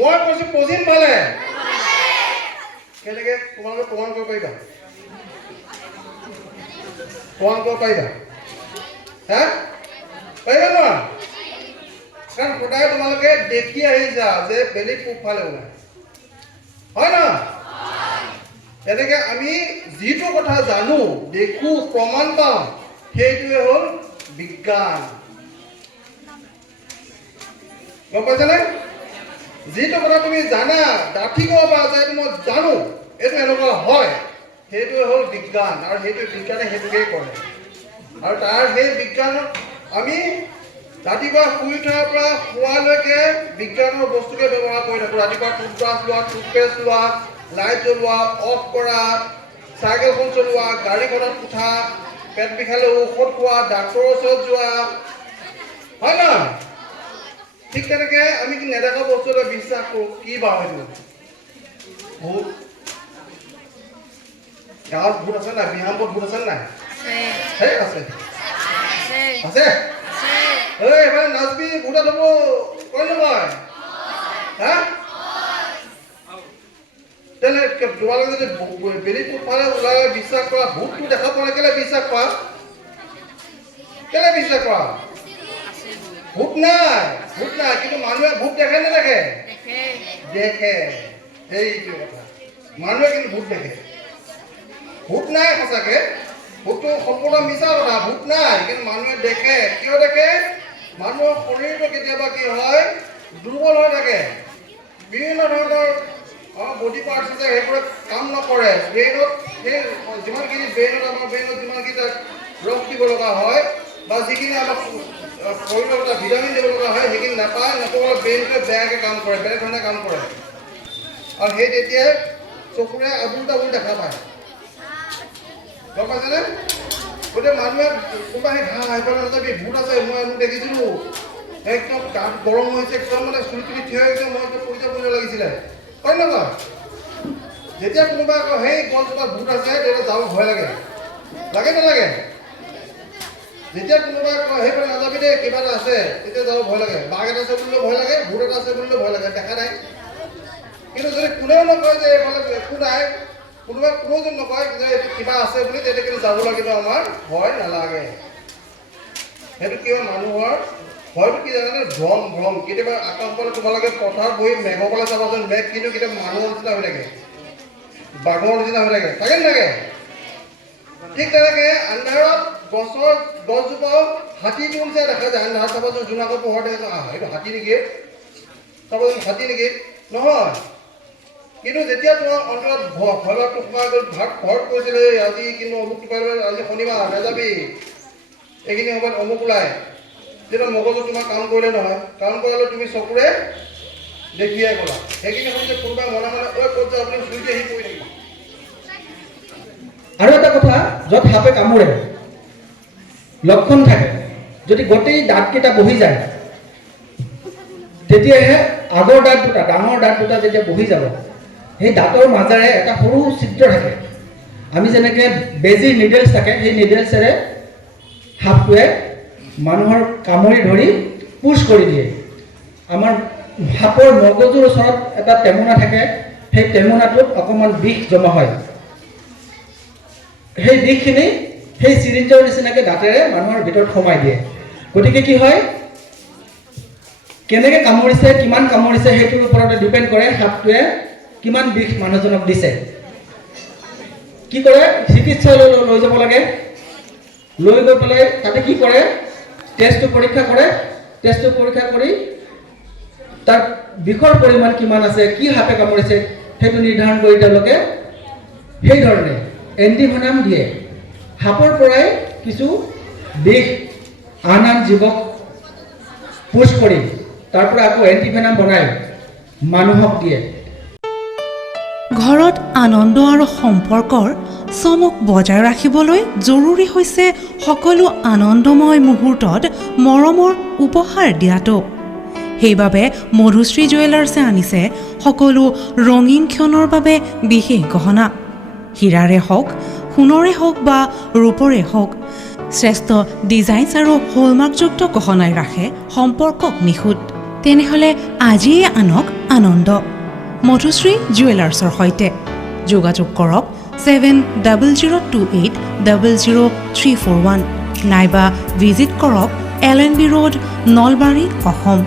মই কৈছো পজিন ভালে কেনেকৈ তোমালোকে প্ৰমাণ কৰিব পাৰিবা হা পাৰিবা নহয় কাৰণ সদায় তোমালোকে দেখি আহিছা যে বেলি পূবফালে ওলায় হয় নহয় এনেকৈ আমি যিটো কথা জানো দেখো প্ৰমাণ পাওঁ সেইটোৱে হ'ল বিজ্ঞান গম পাইছানে যিটো কথা তুমি জানা ডাঠি ক'ব পাৰা যে এইটো মই জানো এইটো এনেকুৱা হয় সেইটোৱে হ'ল বিজ্ঞান আৰু সেইটো বিজ্ঞানে সেইটোকেই কৰে আৰু তাৰ সেই বিজ্ঞানত আমি ৰাতিপুৱা শুই উঠাৰ পৰা শোৱালৈকে বিজ্ঞানৰ বস্তুকে ব্যৱহাৰ কৰি থাকোঁ ৰাতিপুৱা টুথব্ৰাছ লোৱা টুথপেষ্ট লোৱা লাইট জ্বলোৱা অফ কৰা চাইকেলখন চলোৱা গাড়ীখনত উঠা পেট বিষালে ঔষধ খোৱা ডাক্তৰৰ ওচৰত যোৱা হয় নহয় ঠিক তেনেকৈ আমি কি নেদেখা বস্তু এটা বিশ্বাস কৰোঁ কি বাৰু সেইটো ভূত গাঁৱত ভূত আছে নাই বিহামত ভূত আছে নাই সেই আছে আছে এই এইফালে নাচবি ভূতত হ'ব কয় নহয় হা তেনে তোমালোকে যদি বেলি পূবফালে ওলাই বিশ্বাস কৰা ভূতটো দেখা পোৱা কেলে বিশ্বাস কৰা ভূত নাই কিন্তু মানুহে ভূত দেখে নেদেখে দেখে সেইটো কথা মানুহে কিন্তু ভূত দেখে ভূত নাই সঁচাকে ভূতটো সম্পূৰ্ণ মিছা কথা ভূত নাই কিন্তু মানুহে দেখে কিয় দেখে মানুহৰ শৰীৰটো কেতিয়াবা কি হয় দুৰ্বল হৈ থাকে বিভিন্ন ধৰণৰ বডি পাৰ্টছ আছে সেইবোৰে কাম নকৰে ব্ৰেইনত সেই যিমানখিনি আমাৰ ব্ৰেইনত যিমানকেইটা ৰস দিব লগা হয় বা যিখিনি আমাক শৰীৰত এটা ভিটামিন দিব লগা হয় সেইখিনি নাপায় নক'বলৈ ব্ৰেইনটোৱে বেয়াকৈ কাম কৰে বেলেগ ধৰণে কাম কৰে আৰু সেই তেতিয়াই চকুৰে আবুল তাবুল দেখা পায় গম পাইছেনে গতিকে মানুহে কোনোবা সেই ঘাঁহ সেইফালে নাযাবি ভূত আছে মই দেখিছিলোঁ একদম গাত গৰম হৈছে একদম মানে চুলি তুলি থিয় হৈ মই একদম পইচা লাগিছিলে হয় নহয় যেতিয়া কোনোবাই আকৌ সেই গছজোপাত ভূত আছে তেতিয়া যাব ভয় লাগে নালাগে যেতিয়া কোনোবাই আকৌ সেইফালে নাযাবি দেই কিবা এটা আছে তেতিয়া যাব ভয় লাগে বাঘ এটা আছে বুলিলেও ভয় লাগে ভূত এটা আছে বুলিলেও ভয় লাগে দেখা নাই কিন্তু যদি কোনেও নকয় যে এইফালে একো নাই কোনোবাই কোনো যদি নকয় যে এইটো কিবা আছে বুলি তেতিয়া কিন্তু যাব লাগিব আমাৰ ভয় নালাগে সেইটো কি হয় মানুহৰ ভয়টো কি জানানে ভ্ৰম কেতিয়াবা আকাশলৈ তোমালোকে পথাৰত বহি মেঘসকলে চাবাচোন মেঘ কিন্তু কেতিয়াবা মানুহৰ নিচিনা হৈ থাকে বাঘৰ নিচিনা হৈ থাকে নাথাকে ঠিক তেনেকৈ আন্ধাৰত গছজোপাও হাতীটোৰ নিচিনা দেখা যায় আন্ধাৰত চাবাচোন জোনাকৰ পোহৰ দেখা এইটো হাতী নেকি চাবাচোন হাতী নেকি নহয় কিন্তু যেতিয়া তোমাৰ অন্তৰত ভয়ভাৱটো সোমাই গ'ল ঘৰত কৈছিলে আজি কিন্তু অমুকটো পাৰিব আজি শনিবাৰ নাযাবি এইখিনি সময়ত অমুক ওলাই যেতিয়া মগজু তোমাৰ কাম কৰিলে নহয় কাম কৰালে তুমি চকুৰে দেখিয়াই গ'লা সেইখিনি সময়ত কোনোবাই মনে ক'ত যাওঁ আপুনি চুইতে আহি পৰি থাকিব আৰু এটা কথা য'ত সাপে কামোৰে লক্ষণ থাকে যদি গোটেই দাঁতকেইটা বহি যায় তেতিয়াহে আগৰ দাঁত দুটা ডাঙৰ দাঁত দুটা যেতিয়া বহি যাব সেই দাঁতৰ মাজেৰে এটা সৰু ছিদ্ৰ থাকে আমি যেনেকৈ বেজীৰ নিডেলছ থাকে সেই নিডেলছেৰে সাপটোৱে মানুহৰ কামুৰি ধৰি পুছ কৰি দিয়ে আমাৰ সাপৰ মগজুৰ ওচৰত এটা টেমুনা থাকে সেই টেমুনাটোত অকণমান বিষ জমা হয় সেই বিষখিনি সেই চিৰিঞ্জৰ নিচিনাকৈ দাঁতেৰে মানুহৰ ভিতৰত সোমাই দিয়ে গতিকে কি হয় কেনেকৈ কামুৰিছে কিমান কামুৰিছে সেইটোৰ ওপৰতে ডিপেণ্ড কৰে সাপটোৱে কিমান বিষ মানুহজনক দিছে কি কৰে চিকিৎসালয়লৈ লৈ যাব লাগে লৈ গৈ পেলাই তাতে কি কৰে টেষ্টটো পৰীক্ষা কৰি তাৰ বিষৰ পৰিমাণ কিমান আছে কি সাপে কামুৰিছে সেইটো নিৰ্ধাৰণ কৰি তেওঁলোকে সেইধৰণে এণ্টিভেনাম দিয়ে সাপৰ পৰাই কিছু বিষ আন জীৱক পুছ কৰি তাৰ পৰা আকৌ এণ্টিভেনাম বনাই মানুহক দিয়ে ঘৰত আনন্দ আৰু সম্পৰ্কৰ চমক বজাই ৰাখিবলৈ জৰুৰী হৈছে সকলো আনন্দময় মুহূৰ্তত মৰমৰ উপহাৰ দিয়াটো সেইবাবে মধুশ্ৰী জুৱেলাৰ্ছে আনিছে সকলো ৰঙীন ক্ষণৰ বাবে বিশেষ গহনা হীৰাৰে হওক সোণৰে হওক বা ৰূপৰে হওক শ্ৰেষ্ঠ ডিজাইনছ আৰু হলমাৰ্কযুক্ত গহনাই ৰাখে সম্পৰ্কক নিখুঁত তেনেহ'লে আজিয়ে আনক আনন্দ। মধুশ্ৰী জুৱেলাৰ্ছৰ সৈতে যোগাযোগ কৰক 7002800341 নাইবা ভিজিট কৰক LNB ৰোড, নলবাৰী, অসম।